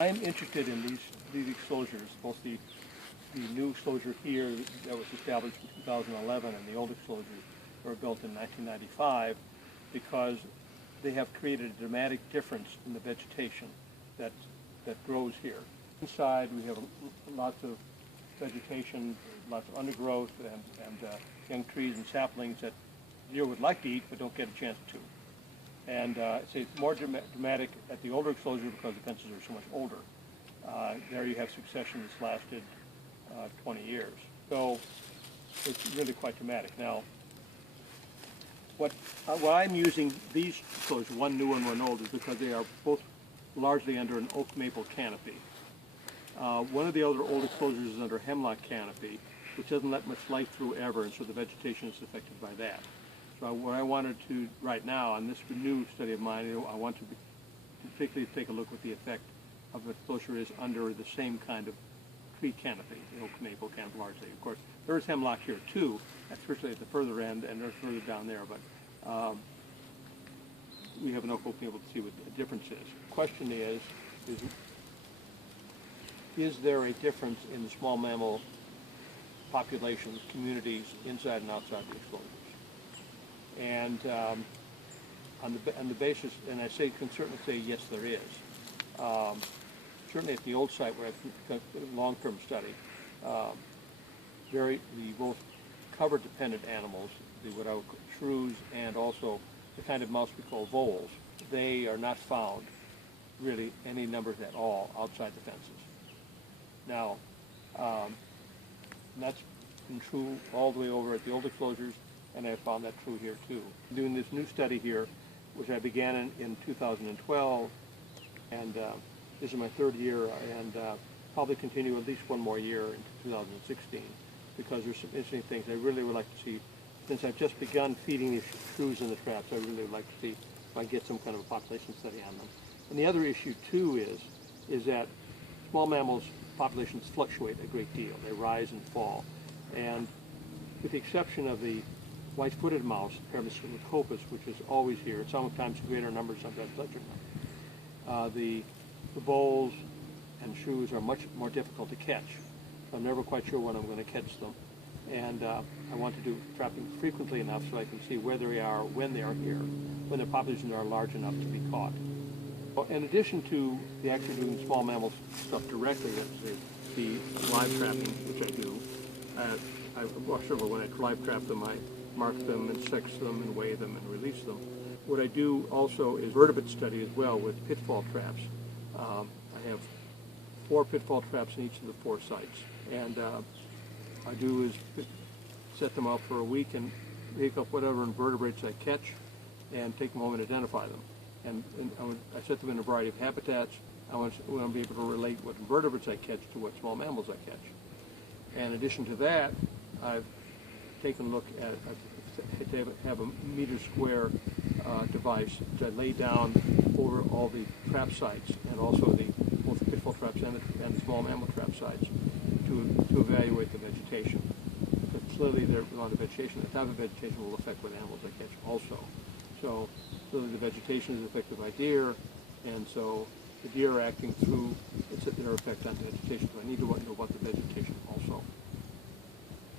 I am interested in these exclosures, both the new exclosure here that was established in 2011 and the old exclosures that were built in 1995, because they have created a dramatic difference in the vegetation that grows here. Inside we have lots of vegetation, lots of undergrowth and young trees and saplings that deer would like to eat but don't get a chance to. And it's more dramatic at the older exclosure because the fences are so much older. There you have succession that's lasted 20 years. So it's really quite dramatic. Now, what I'm using these exclosures, one new and one old, is because they are both largely under an oak maple canopy. One of the other old exclosures is under hemlock canopy, which doesn't let much light through ever, and so the vegetation is affected by that. So what I wanted to, right now, on this new study of mine, I want to particularly take a look at the effect of the exclosure is under the same kind of tree canopy, the oak maple canopy largely. Of course, there's hemlock here too, especially at the further end, and there's further down there, but we have no hope of being able to see what the difference is. The question is there a difference in the small mammal populations, communities, inside and outside the exclosures? And on the basis, and I can certainly say yes, there is. Certainly at the old site where I've done a long-term study, the both cover-dependent animals, what I would call shrews, and also the kind of mouse we call voles, they are not found really any numbers at all outside the fences. Now, that's been true all the way over at the old exclosures, and I found that true here too. Doing this new study here, which I began in 2012, and this is my third year, and probably continue at least one more year into 2016, because there's some interesting things I really would like to see. Since I've just begun feeding these shrews in the traps, I really would like to see if I can get some kind of a population study on them. And the other issue too is that small mammals populations fluctuate a great deal. They rise and fall, and with the exception of the white-footed mouse, Lacopus, which is always here, sometimes greater numbers, sometimes lesser numbers. The voles and shrews are much more difficult to catch. So I'm never quite sure when I'm going to catch them. And I want to do trapping frequently enough so I can see where they are when they are here, when their populations are large enough to be caught. In addition to the actually doing small mammal stuff directly, that's the live trapping, which I do, when I live trap them, I mark them and sex them and weigh them and release them. What I do also is vertebrate study as well with pitfall traps. I have 4 pitfall traps in each of the 4 sites, and I do is set them up for a week and make up whatever invertebrates I catch and take them home and identify them. And I set them in a variety of habitats. I want to be able to relate what invertebrates I catch to what small mammals I catch. And in addition to that, I've taken a look at, I have a meter square device that I lay down over all the trap sites and also both the pitfall traps and the small mammal trap sites to evaluate the vegetation. But clearly the amount of vegetation, the type of vegetation will affect what animals I catch also. So clearly the vegetation is affected by deer, and so the deer are acting through their effect on vegetation. So I need to know about the vegetation also.